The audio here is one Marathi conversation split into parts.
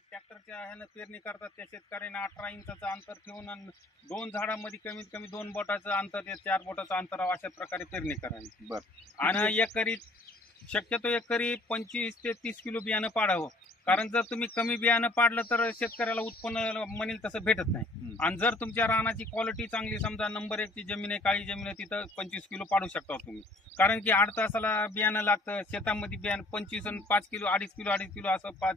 ट्रॅक्टरच्या ह्यानं पेरणी करतात त्या शेतकऱ्यांना अठरा इंचाचं अंतर ठेवून दोन झाडामध्ये कमीत कमी दोन बोटाचं अंतर ते चार बोटाचं अंतर अशा प्रकारे पेरणी करावी बर. आणि एकरी शक्यतो एकरी पंचवीस ते तीस किलो बियाणं पाडावं कारण जर तुम्ही कमी बियाणं पाडलं तर शेतकऱ्याला उत्पन्न म्हणेल तसं भेटत नाही. आणि जर तुमच्या रानाची क्वालिटी चांगली समजा नंबर एकची जमीन आहे काळी जमीन आहे तिथं पंचवीस किलो पाडू शकता तुम्ही. कारण की आठ तासाला बियाणं लागतं शेतामध्ये बियाणं पंचवीस आणि पाच किलो अडीच किलो अडीच किलो असं पाच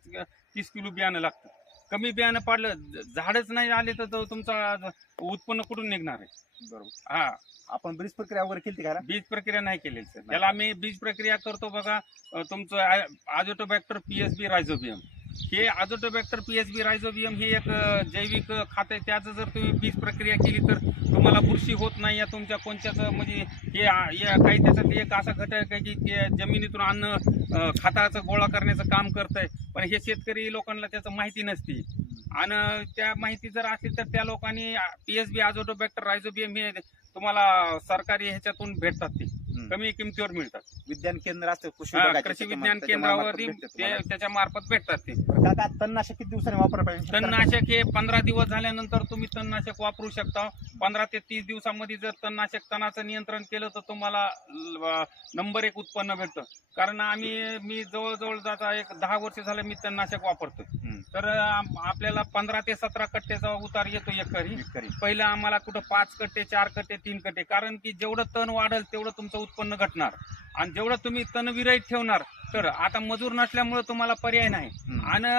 तीस किलो बियाणं लागतं. कमी बियाणं पाडलं झाडच नाही आले तर तो तुमचा उत्पन्न कुठून निघणार आहे? बरोबर. हा. आपण बरीच प्रक्रिया वगैरे केली का बीज प्रक्रिया नाही केलेली सर. त्याला आम्ही बीज प्रक्रिया करतो बघा अ, तुमचं आजोटोबॅक्टर पीएसबी रायझोबियम हे आजोटोबॅक्टर पीएसबी रायझोबियम हे एक जैविक खात आहे. त्याचं जर तुम्ही बीज प्रक्रिया केली तर तुम्हाला बुरशी होत नाही या तुमच्या कोणत्याच म्हणजे हे काही त्याच्यात एक असा घटक आहे की ते जमिनीतून अन्न खताचं गोळा करण्याचं काम करतंय. पण हे शेतकरी लोकांना त्याचं माहिती नसते. आणि त्या माहिती जर असेल तर त्या लोकांनी पीएसबी आजोटोबॅक्टर रायझोबियम हे तुम्हाला सरकारी ह्याच्यातून भेटतात ते. कमी किमतीवर मिळतात. विज्ञान केंद्र असतं कृषी हा, कृषी विज्ञान त्याच्या केंद्रावरती मार्फत भेटतं ते तुम्हाला. त्याच्या मार्फत भेटतात ते. काका तणनाशक किती दिवसांनी वापरायला पाहिजे? तणनाशक हे पंधरा दिवस झाल्यानंतर तुम्ही तणनाशक वापरू शकता. पंधरा ते तीस दिवसामध्ये जर तणनाशक तणाचं नियंत्रण केलं तर तुम्हाला ल- नंबर एक उत्पन्न भेटतं. कारण आम्ही मी जवळजवळ जाता एक दहा वर्ष झालं मी तणनाशक वापरतो हम्म. तर आम- आपल्याला पंधरा ते सतरा कट्ट्याचा उतार येतो एकरी. शेतकरी. पहिलं आम्हाला कुठं पाच कट्टे चार कट्टे तीन कट्टे. कारण की जेवढं तण वाढेल तेवढं तुमचं उत्पन्न घटणार. आणि जेवढं तुम्ही तण विरहित ठेवणार तर आता मजूर नसल्यामुळे तुम्हाला पर्याय नाही. आणि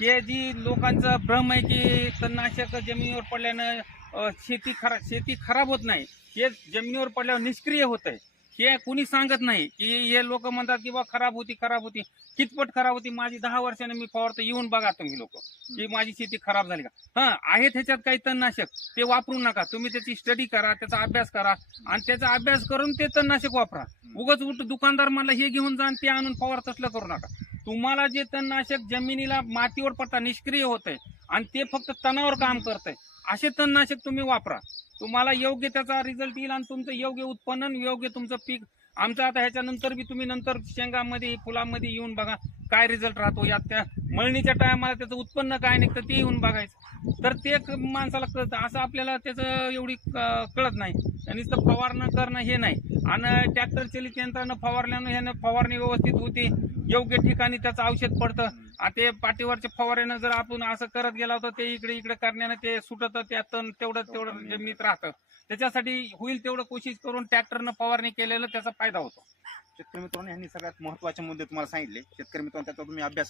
हे जी लोकांचा भ्रम आहे की तणनाशक जमिनीवर पडल्यानं शेती खरा शेती खराब होत नाही हे जमिनीवर पडल्यावर निष्क्रिय होत आहे हे कुणी सांगत नाही की हे लोक म्हणतात की बा खराब होती खराब होती. कितपट खराब होती? माझी दहा वर्षाने मी फवारतो येऊन बघा तुम्ही लोक. की माझी शेती खराब झाली का? हा आहे त्याच्यात काही तणनाशक. ते वापरू नका. तुम्ही त्याची स्टडी करा त्याचा अभ्यास करा. आणि त्याचा अभ्यास करून ते तणनाशक वापरा. उगाच उठ दुकानदार मला हे घेऊन जा ते आणून फवार तसलं करू नका. तुम्हाला जे तणनाशक जमिनीला मातीवर पडता निष्क्रिय होत आहे आणि ते फक्त तणावर काम करत आहे असे तणनाशक तुम्ही वापरा. तुम्हाला योग्य त्याचा रिझल्ट येईल आणि तुमचं योग्य उत्पन्न योग्य तुमचं पीक. आमचं आता ह्याच्यानंतर बी तुम्ही नंतर शेंगामध्ये फुलामध्ये येऊन बघा काय रिझल्ट राहतो. यात त्या मळणीच्या टायमाला त्याचं उत्पन्न काय निघतं ते येऊन बघायचं. तर ते माणसाला कळतं. असं आपल्याला त्याचं एवढी क- कळत नाही. आणि तर फवारणं करणं हे नाही. आणि ट्रॅक्टर चलित यंत्रानं फवारल्यानं ह्यानं फवारणी व्यवस्थित होती. योग्य ठिकाणी त्याचं औषध पडतं. ते पाठीवरच्या फवाऱ्यानं जर आपण असं करत गेला तर ते इकडे इकडे करण्यानं ते सुटत त्या तण तेवढं तेवढं म्हणजे जमिनीत राहतं. त्याच्यासाठी होईल तेवढं कोशिश करून ट्रॅक्टरनं फवारणी केलेलं त्याचा फायदा होतो. शेतकरी मित्रांनो यांनी सगळ्यात महत्त्वाचे मुद्दे तुम्हाला सांगितले. शेतकरी मित्रांनो त्याचा तुम्ही अभ्यास